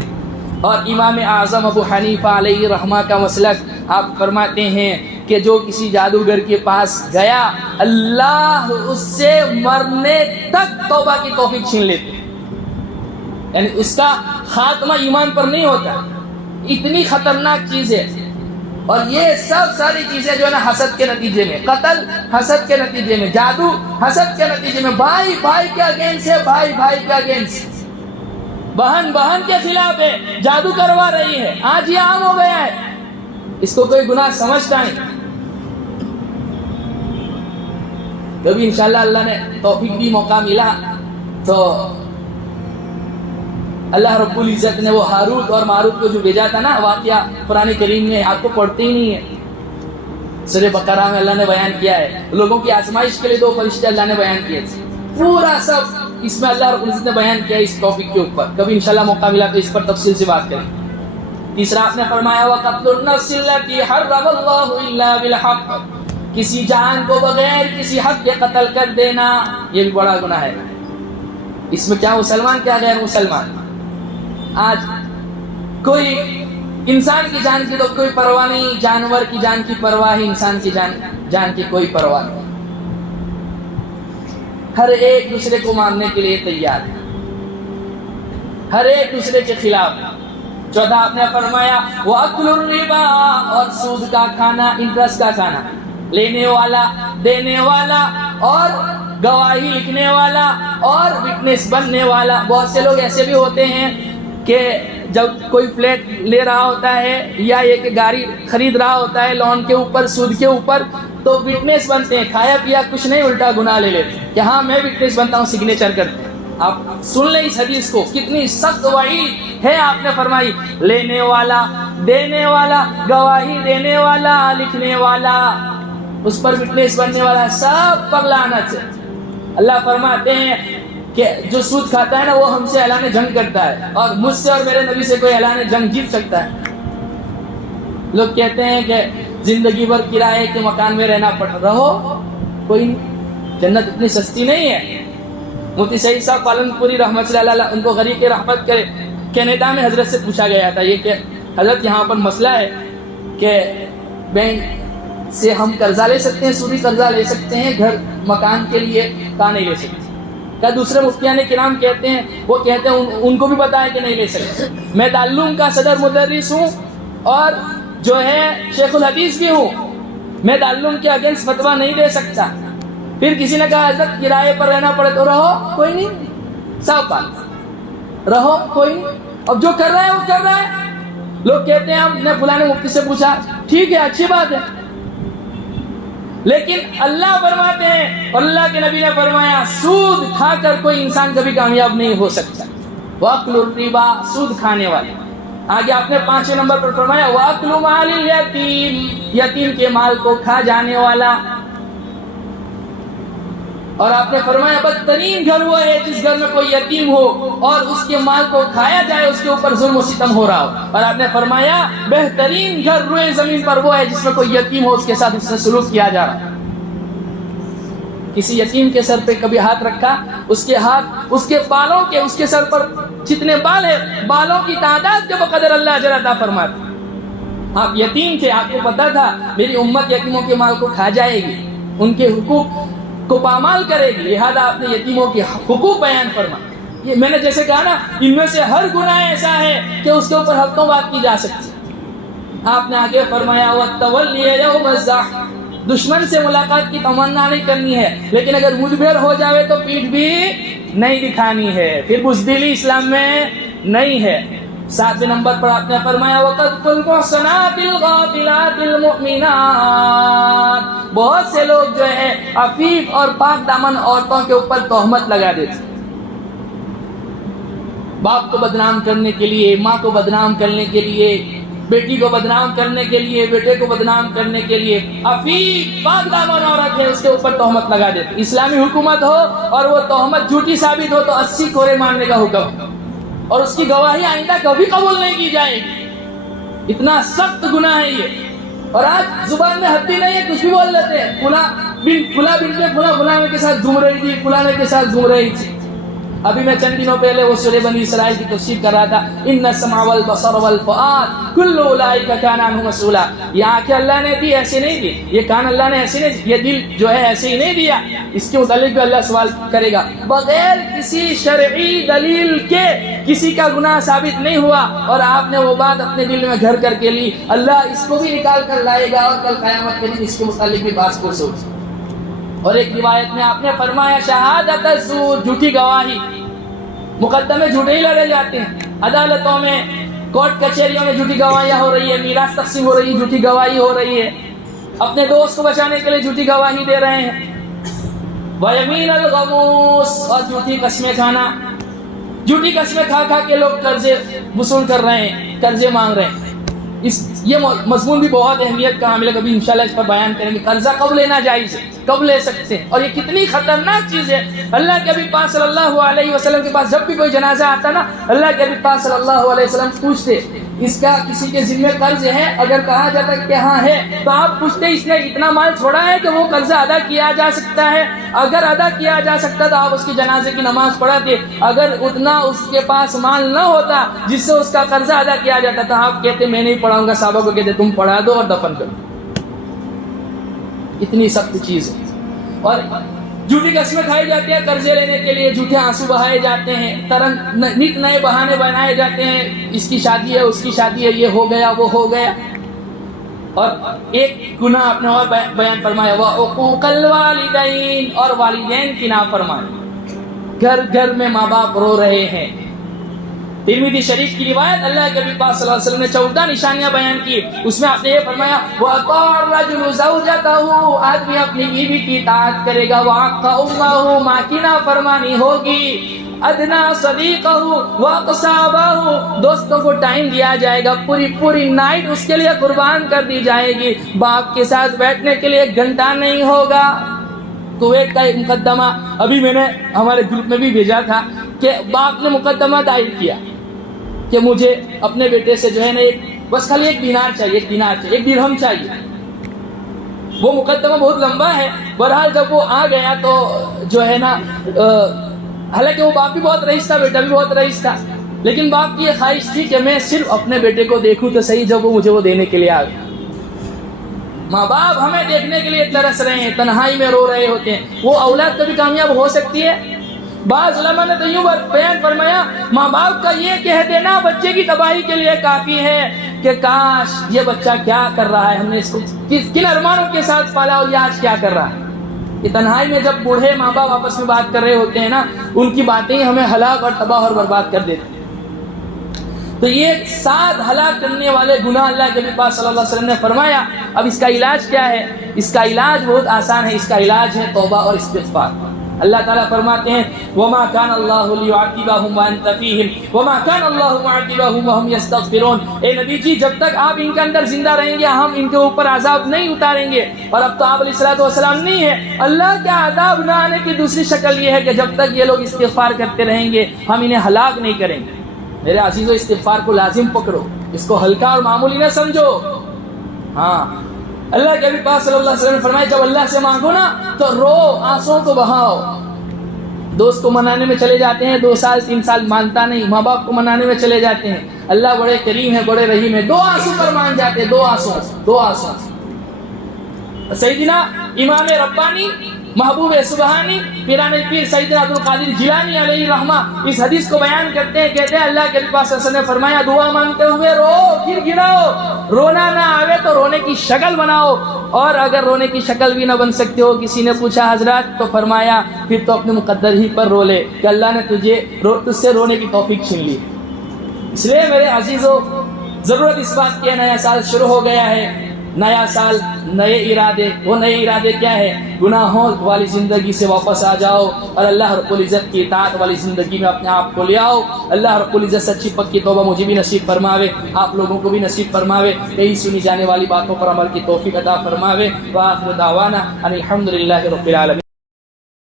اور امام اعظم ابو حنیفہ علیہ رحمہ کا مسلک آپ فرماتے ہیں کہ جو کسی جادوگر کے پاس گیا اللہ اس سے مرنے تک توبہ کی توفیق چھین لیتے ہیں، یعنی اس کا خاتمہ ایمان پر نہیں ہوتا، اتنی خطرناک چیز ہے۔ اور یہ سب ساری چیزیں جو ہے نا حسد کے نتیجے میں، قتل حسد کے نتیجے میں، جادو حسد کے نتیجے میں، بھائی بھائی کے اگینسٹ ہے، بھائی بھائی کے اگینسٹ، بہن بہن کے خلاف ہے، جادو کروا رہی ہے، آج یہ عام ہو گیا ہے، اس کو کوئی گناہ سمجھتا نہیں۔ کبھی انشاءاللہ اللہ نے توفیق بھی موقع ملا تو اللہ رب العزت نے وہ ہاروت اور ماروت کو جو بھیجا تھا نا، واقعہ قرآن کریم میں آپ کو پڑھتے ہی نہیں ہے، سورہ بقرہ میں اللہ نے بیان کیا ہے، لوگوں کی آزمائش کے لیے 2 فرشتے اللہ نے بیان کیے تھے، پورا سب اس میں اللہ رب العزت نے بیان کیا اس ٹاپک کے اوپر، کبھی انشاءاللہ موقع ملا تو اس پر تفصیل سے بات کریں۔ تیسرا آپ نے فرمایا وَقَتْلُ النَّفْسِ الَّتِي حَرَّمَ اللَّهُ إِلَّا بِالْحَقِّ، کسی جان کو بغیر کسی حق کے قتل کر دینا یہ بھی بڑا گناہ ہے۔ اس میں کیا مسلمان کیا غیر مسلمان، آج کوئی انسان کی جان کی تو کوئی پرواہ نہیں، جانور کی جان کی پرواہ ہے، انسان کی جان کی کوئی پرواہ نہیں، ہر ایک دوسرے کو مارنے کے لیے تیار ہے، ہر ایک دوسرے کے خلاف۔ 14 آپ نے فرمایا وَأَكْلُ الرِّبَا، اور سود کا کھانا، انٹرسٹ کا کھانا، لینے والا، دینے والا، اور گواہی لکھنے والا اور وٹنس بننے والا۔ بہت سے لوگ ایسے بھی ہوتے ہیں کہ جب کوئی فلیٹ لے رہا ہوتا ہے یا ایک گاڑی خرید رہا ہوتا ہے لون کے اوپر، سود کے اوپر، تو وٹنس بنتے ہیں، کھایا پیا کچھ نہیں، الٹا گناہ لے لیتے ہیں کہ ہاں میں وٹنس بنتا ہوں، سگنیچر کرتے ہیں۔ آپ سن لیں اس حدیث کو، کتنی سخت وعید ہے آپ نے فرمائی، لینے والا، دینے والا، گواہی دینے والا، لکھنے والا، اس پر وٹنس بننے والا، سب پر لعنت ہے۔ اللہ فرماتے ہیں کہ جو سود کھاتا ہے نا وہ ہم سے اعلان جنگ کرتا ہے، اور مجھ سے اور میرے نبی سے کوئی اعلان جنگ جیت سکتا ہے۔ لوگ کہتے ہیں کہ زندگی بھر کرائے کے مکان میں رہنا پڑ رہو، کوئی نہیں، جنت اتنی سستی نہیں ہے۔ مفتی سعید صاحب پالن پوری رحمت صلی اللہ علیہ ان کو غریق رحمت کرے، کینیڈا میں حضرت سے پوچھا گیا تھا یہ کہ حضرت یہاں پر مسئلہ ہے کہ بینک سے ہم قرضہ لے سکتے ہیں، سودی قرضہ لے سکتے ہیں گھر مکان کے لیے، کہاں نہیں لے سکتے؟ کیا دوسرے مفتیان کرام کہتے ہیں، وہ کہتے ہیں ان کو بھی پتا ہے کہ نہیں لے سکتے۔ میں دارالعلوم کا صدر مدرس ہوں اور جو ہے شیخ الحدیث بھی ہوں، میں دارالعلوم کے اگینسٹ فتویٰ نہیں دے سکتا۔ پھر کسی نے کہا حضرت کرائے پر رہنا پڑے تو رہو، کوئی نہیں، صاف بات، رہو کوئی نہیں، اب جو کر رہا ہے وہ کر رہا ہے۔ لوگ کہتے ہیں ہم نے فلاں مفتی سے پوچھا، ٹھیک ہے اچھی بات ہے، لیکن اللہ فرماتے ہیں اور اللہ کے نبی نے فرمایا سود کھا کر کوئی انسان کبھی کامیاب نہیں ہو سکتا۔ وَأَكْلُ الرِّبَا، سود کھانے والے۔ آگے آپ نے 5 نمبر پر فرمایا وَأَكْلُ مَالِ الْيَتِيمِ، یتیم کے مال کو کھا جانے والا۔ اور آپ نے فرمایا بدترین گھر وہ ہے جس گھر میں کوئی یتیم ہو اور اس کے مال کو کھایا جائے، اس کے اوپر ظلم و ستم ہو رہا ہو۔ اور آپ نے فرمایا بہترین گھر روئے زمین پر وہ ہے جس میں کوئی یتیم ہو، اس کے ساتھ اس سے سلوک کیا جا رہا ہے۔ کسی یتیم کے سر پہ کبھی ہاتھ رکھا، اس کے ہاتھ، اس کے بالوں کے، اس کے سر پر جتنے بال ہیں بالوں کی تعداد کے بقدر اللہ اجر عطا فرماتا۔ آپ یتیم تھے، آپ کو پتا تھا میری امت یتیموں کے مال کو کھا جائے گی، ان کے حقوق کو پامال کرے گی، لہذا آپ نے یتیموں کے حقوق بیان فرمائے۔ یہ میں نے جیسے کہا نا، ان میں سے ہر گناہ ایسا ہے کہ اس کے اوپر ہفتوں بات کی جا سکتی ہے۔ آپ نے آگے فرمایا وَالتَّوَلِّيَ يَوْمَ الزَّحْفِ، دشمن سے ملاقات کی تمنا نہیں کرنی ہے، لیکن اگر مدبر ہو جاوے تو پیٹھ بھی نہیں دکھانی ہے، پھر بزدلی اسلام میں نہیں ہے۔ 7 نمبر پر آپ نے فرمایا وَقَذْفُ الْمُحْصَنَاتِ الْغَافِلَاتِ الْمُؤْمِنَاتِ، بہت سے لوگ جو ہے عفیف اور پاک دامن عورتوں کے اوپر تہمت لگا دیتے، باپ کو بدنام کرنے کے لیے، ماں کو بدنام کرنے کے لیے، بیٹی کو بدنام کرنے کے لیے، بیٹے کو بدنام کرنے کے لیے عفیف پاک دامن عورت ہے اس کے اوپر تہمت لگا دیتے۔ اسلامی حکومت ہو اور وہ تہمت جھوٹی ثابت ہو تو 80 کوڑے مارنے کا حکم، اور اس کی گواہی آئندہ کبھی قبول نہیں کی جائے گی۔ اتنا سخت گناہ ہے یہ، اور آج زبان میں حدی نہیں ہے، کچھ بھی بول لیتے ہیں، فلاں بنت فلاں کے ساتھ گھوم رہی تھی، فلاں کے ساتھ گھوم رہی تھی۔ ابھی میں چند دنوں پہلے وہ سورہ بنی اسرائیل کی تفسیر کر رہا تھا، ان السمع والبصر والفؤاد کل اولئک کان عنہ مسئولا۔ یہ آنکھیں اللہ نے دی، ایسے نہیں دی، یہ کان اللہ نے ایسے نہیں دی، یہ دل جو ہے ایسے ہی نہیں دیا، اس کے متعلق بھی اللہ سوال کرے گا۔ بغیر کسی شرعی دلیل کے کسی کا گناہ ثابت نہیں ہوا اور آپ نے وہ بات اپنے دل میں گھر کر کے لی، اللہ اس کو بھی نکال کر لائے گا اور کل قیامت کے دن اس کے متعلق بھی بات کو سوچ۔ اور ایک روایت میں آپ نے فرمایا شہادت الزور، جھوٹی گواہی، مقدمے جھوٹے ہی لڑے جاتے ہیں، عدالتوں میں، کورٹ کچہریوں میں جھوٹی گواہیاں ہو رہی ہے، میراث تقسیم ہو رہی ہے، جھوٹی گواہی ہو رہی ہے، اپنے دوست کو بچانے کے لیے جھوٹی گواہی دے رہے ہیں، وَيَمِينَ الْغَمُوسِ، اور جھوٹی قسمیں کھانا، جھوٹی قسمیں کھا کھا کے لوگ قرضے وصول کر رہے ہیں، قرضے مانگ رہے ہیں۔ یہ مضمون بھی بہت اہمیت کا حامل ہے، کبھی انشاءاللہ اس پر بیان کریں گے۔ قرضہ کب لینا جائز ہے، کب لے سکتے ہیں، اور یہ کتنی خطرناک چیز ہے۔ اللہ کے حبیب پاک صلی اللہ علیہ وسلم کے پاس جب بھی کوئی جنازہ آتا نا، اللہ کے حبیب پاک صلی اللہ علیہ وسلم پوچھتے اس کا کسی کے ذمہ قرض ہے، اگر کہا جاتا کہ ہاں ہے تو آپ پوچھتے اس نے اتنا مال چھوڑا ہے کہ وہ قرضہ ادا کیا جا سکتا ہے، اگر ادا کیا جا سکتا تو آپ اس کی جنازے کی نماز پڑھاتے، اگر اتنا اس کے پاس مال نہ ہوتا جس سے اس کا قرضہ ادا کیا جاتا تو آپ کہتے میں نہیں پڑھاؤں گا، صحابہ کو کہتے تم پڑھا دو اور دفن کر دو۔ اتنی سخت چیز ہے۔ اور جھوٹی قسمیں کھائی جاتی ہیں قرضے لینے کے لیے، جھوٹے آنسو بہائے جاتے ہیں، نت نئے بہانے بنائے جاتے ہیں، اس کی شادی ہے، اس کی شادی ہے، یہ ہو گیا، وہ ہو گیا۔ اور ایک گناہ آپ نے اور بیان فرمایا وعقوق الوالدین، اور والدین کی نافرمانی، گھر گھر میں ماں باپ رو رہے ہیں۔ ترمذی شریف کی روایت، اللہ کے نبی پاک صلی اللہ علیہ وسلم نے 14 نشانیاں بیان کی، اس میں آپ نے یہ فرمایا وَأَطَاعَ الرَّجُلُ زَوْجَتَهُ، آدمی اپنی بیوی کی اطاعت کرے گا، وَعَقَّ أُمَّهُ، ماں کی نافرمانی ہوگی، أَدْنَىٰ صَدِيقَهُ وَأَقْصَابَهُ، دوستوں کو ٹائم دیا جائے گا، پوری نائٹ اس کے لیے قربان کر دی جائے گی، باپ کے ساتھ بیٹھنے کے لیے 1 گھنٹہ نہیں ہوگا۔ کویت کا ایک مقدمہ ابھی میں نے ہمارے گروپ میں بھی بھیجا تھا کہ باپ نے مقدمہ دائر کیا کہ مجھے اپنے بیٹے سے جو ہے نا بس خالی 1 دینار چاہیے، 1 درہم چاہیے۔ وہ مقدمہ بہت لمبا ہے، بہرحال جب وہ آ گیا تو جو ہے نا حالانکہ وہ باپ بھی بہت رئیس تھا، بیٹا بھی بہت رئیس تھا، لیکن باپ کی یہ خواہش تھی کہ میں صرف اپنے بیٹے کو دیکھوں تو صحیح جب وہ مجھے وہ دینے کے لیے آ گیا۔ ماں باپ ہمیں دیکھنے کے لیے ترس رہے ہیں، تنہائی میں رو رہے ہوتے ہیں، وہ اولاد کبھی کامیاب ہو سکتی ہے؟ بعض علماء نے تو یوں بیان فرمایا ماں باپ کا یہ کہہ دینا بچے کی تباہی کے لیے کافی ہے کہ کاش یہ بچہ کیا کر رہا ہے، ہم نے اس کو کن ارمانوں کے ساتھ پالا اور یہ آج کیا کر رہا ہے۔ یہ تنہائی میں جب بوڑھے ماں باپ آپس میں بات کر رہے ہوتے ہیں نا، ان کی باتیں ہمیں ہلاک اور تباہ اور برباد کر دیتی ہیں۔ تو یہ 7 ہلاک کرنے والے گناہ اللہ کے نبی پاک صلی اللہ علیہ وسلم نے فرمایا۔ اب اس کا علاج کیا ہے؟ اس کا علاج بہت آسان ہے، اس کا علاج ہے توبہ اور استغفار۔ اللہ تعالیٰ فرماتے ہیں وَمَا كَانَ اللَّهُ لِيُعَذِّبَهُمْ وَأَنْتَ فِيهِمْ وَمَا كَانَ اللَّهُ مُعَذِّبَهُمْ وَهُمْ يَسْتَغْفِرُونَ۔ اے نبی جی جب تک آپ ان کے اندر زندہ رہیں گے ہم ان کے اوپر عذاب نہیں اتاریں گے، اور اب تو آپ علیہ السلام نہیں ہے۔ اللہ کا عذاب نہ آنے کی دوسری شکل یہ ہے کہ جب تک یہ لوگ استغفار کرتے رہیں گے ہم انہیں ہلاک نہیں کریں گے۔ میرے عزیزو استغفار کو لازم پکڑو، اس کو ہلکا اور معمولی نہ سمجھو۔ ہاں اللہ کے نبی پاک صلی اللہ علیہ وسلم نے فرمایا جب اللہ سے مانگو نا تو رو، آنسوں کو بہاؤ۔ دوست کو منانے میں چلے جاتے ہیں، 2 سال 3 سال مانتا نہیں، ماں باپ کو منانے میں چلے جاتے ہیں، اللہ بڑے کریم ہے، بڑے رحیم ہے، 2 آنسو پر مان جاتے ہیں، 2 آنسو۔ سیدنا امام ربانی محبوب سبحانی پیران پیر سیدنا عبد القادر جیلانی علیہ رحمہ اس حدیث کو بیان کرتے ہیں، کہتے ہیں اللہ کے نبی صلی اللہ علیہ وسلم نے فرمایا دعا مانگتے ہوئے رو، گر گراؤ، رونا نہ آوے تو رونے کی شکل بناؤ، اور اگر رونے کی شکل بھی نہ بن سکتے ہو، کسی نے پوچھا حضرات، تو فرمایا پھر تو اپنے مقدر ہی پر رو لے کہ اللہ نے تجھ سے رونے کی توفیق چھین لی۔ اس لیے میرے عزیزو، ضرورت اس بات کی ہے، نیا سال شروع ہو گیا ہے، نیا سال نئے ارادے، وہ نئے ارادے کیا ہے؟ گناہوں والی زندگی سے واپس آ جاؤ اور اللہ رب العزت کی اطاعت والی زندگی میں اپنے آپ کو لے آؤ۔ اللہ رب العزت سچی پکی توبہ مجھے بھی نصیب فرماوے، آپ لوگوں کو بھی نصیب فرماوے، کئی سنی جانے والی باتوں پر عمل کی توفیق عطا فرماوے۔ وآخر دعوانا ان الحمدللہ رب العالمین۔